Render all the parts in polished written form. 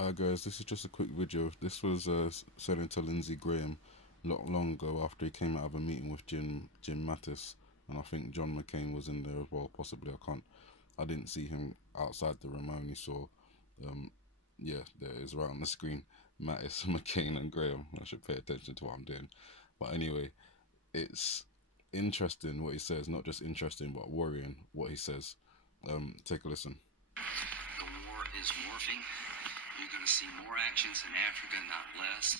Hi guys, this is just a quick video. This was sent in to Lindsey Graham not long ago after he came out of a meeting with Jim Mattis, and I think John McCain was in there as well, possibly. I didn't see him outside the room. I only saw, yeah, there it is right on the screen, Mattis, McCain and Graham. I should pay attention to what I'm doing. But anyway, it's interesting what he says, not just interesting, but worrying what he says. Take a listen. The war is morphing. You're going to see more actions in Africa, not less.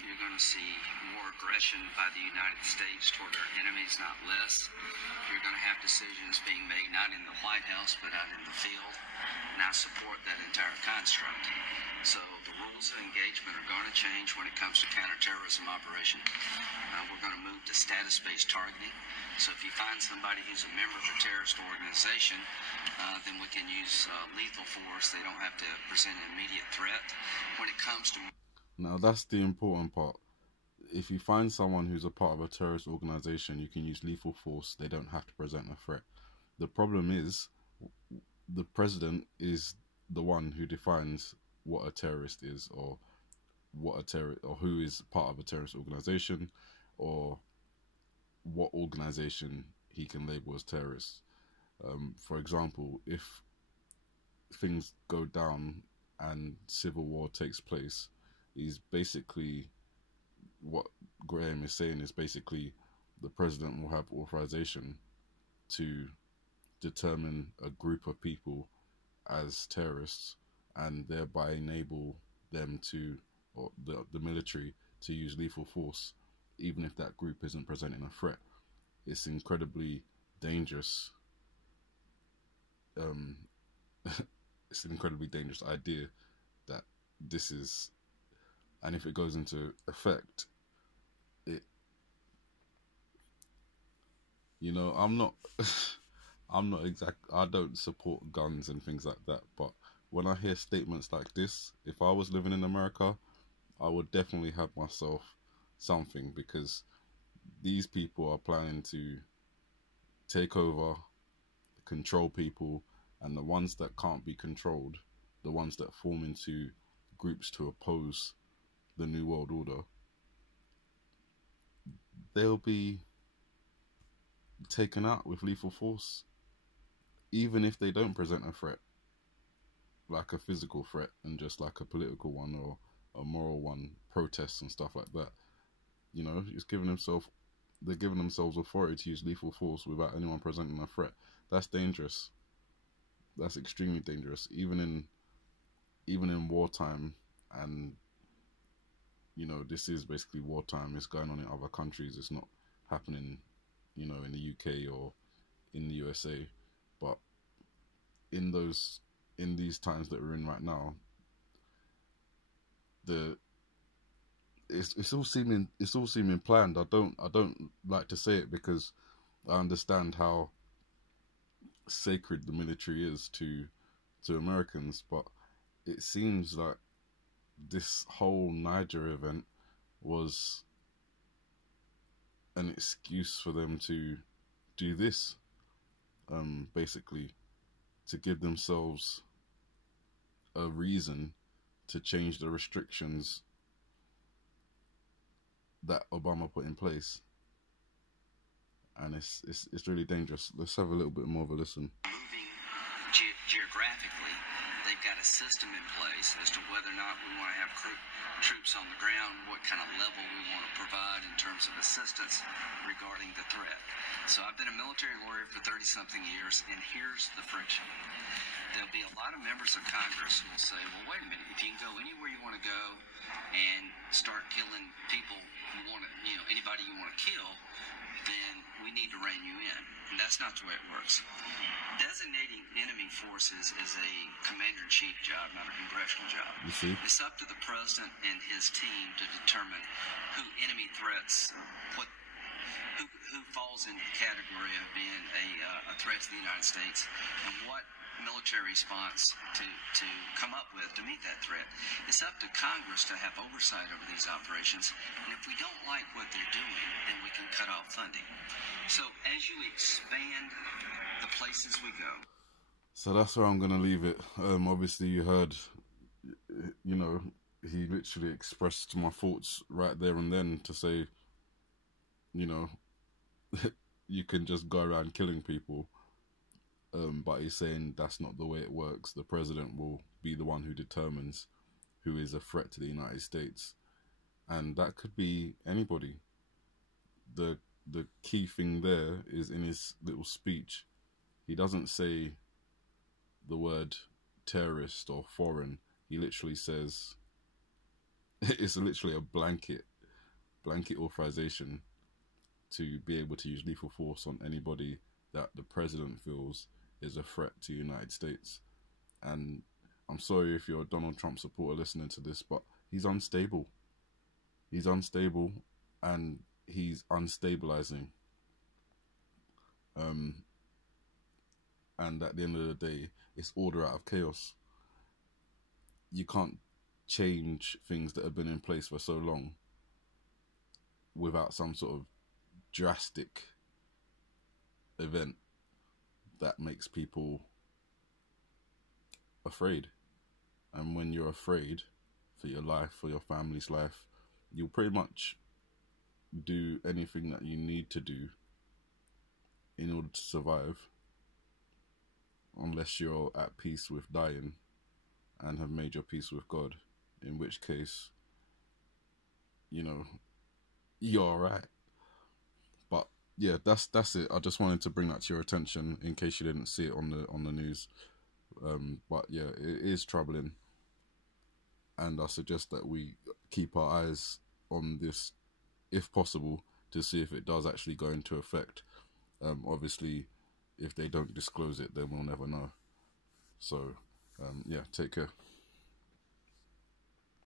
You're going to see more aggression by the United States toward our enemies, not less. You're going to have decisions being made not in the White House, but out in the field. And I support that entire construct. So the rules of engagement are going to change when it comes to counterterrorism operation. We're going to move to status-based targeting. So if you find somebody who's a member of a terrorist organization, then we can use lethal force. They don't have to present an immediate threat. When it comes to... Now that's the important part. If you find someone who's a part of a terrorist organization, you can use lethal force. They don't have to present a threat. The problem is the president is the one who defines what a terrorist is, or who is part of a terrorist organization, or what organization he can label as terrorists. For example, if things go down and civil war takes place, what Graham is saying is basically the president will have authorization to determine a group of people as terrorists and thereby enable them to, or the military, to use lethal force even if that group isn't presenting a threat. It's incredibly dangerous. It's an incredibly dangerous idea that this is, and if it goes into effect, I'm not I don't support guns and things like that, but when I hear statements like this, if I was living in America, I would definitely have myself something, because these people are planning to take over, control people, and the ones that can't be controlled, the ones that form into groups to oppose the New World Order, they'll be taken out with lethal force, even if they don't present a threat, like a physical threat, and just like a political one or a moral one, protests and stuff like that. They're giving themselves authority to use lethal force without anyone presenting a threat. That's dangerous. That's extremely dangerous, even in wartime. And this is basically wartime. It's going on in other countries. It's not happening, in the UK or in the USA. But in these times that we're in right now, it's all seeming planned. I don't like to say it because I understand how sacred the military is to Americans, but it seems like this whole Niger event was an excuse for them to do this, basically to give themselves a reason to change the restrictions that Obama put in place. And it's really dangerous. Let's have a little bit more of a listen. Moving geographically, they've got a system in place as to whether or not we want to have troops on the ground, what kind of level we want to provide in terms of assistance regarding the threat. So I've been a military lawyer for 30-something years, and here's the friction. There'll be a lot of members of Congress who will say, well, wait a minute, if you can go anywhere you want to go and start killing people you want to, anybody you want to kill, then we need to rein you in. And that's not the way it works. Designating enemy forces is a commander-in-chief job, not a congressional job. You see? It's up to the president and his team to determine who enemy threats, who falls into the category of being a threat to the United States, and what military response to come up with to meet that threat. It's up to Congress to have oversight over these operations, and if we don't like what they're doing, then we can cut off funding. So as you expand the places we go. So that's where I'm going to leave it. Obviously you heard you know, he literally expressed my thoughts right there and then to say, you know, you can just go around killing people. But he's saying that's not the way it works. The president will be the one who determines who is a threat to the United States. And that could be anybody. The key thing there is in his little speech, he doesn't say the word terrorist or foreign. He literally says, it's literally a blanket authorization to be able to use lethal force on anybody that the president feels is a threat to the United States. And I'm sorry if you're a Donald Trump supporter listening to this, but he's unstable. He's unstable and he's unstabilizing. And at the end of the day, it's order out of chaos. You can't change things that have been in place for so long without some sort of drastic event that makes people afraid. And when you're afraid for your life, for your family's life, you'll pretty much do anything that you need to do in order to survive, unless you're at peace with dying and have made your peace with God, in which case, you know, you're alright. But yeah, that's it. I just wanted to bring that to your attention in case you didn't see it on the news. But yeah, it is troubling, and I suggest that we keep our eyes on this, if possible, to see if it does actually go into effect. Obviously, if they don't disclose it, then we'll never know. So, yeah, take care.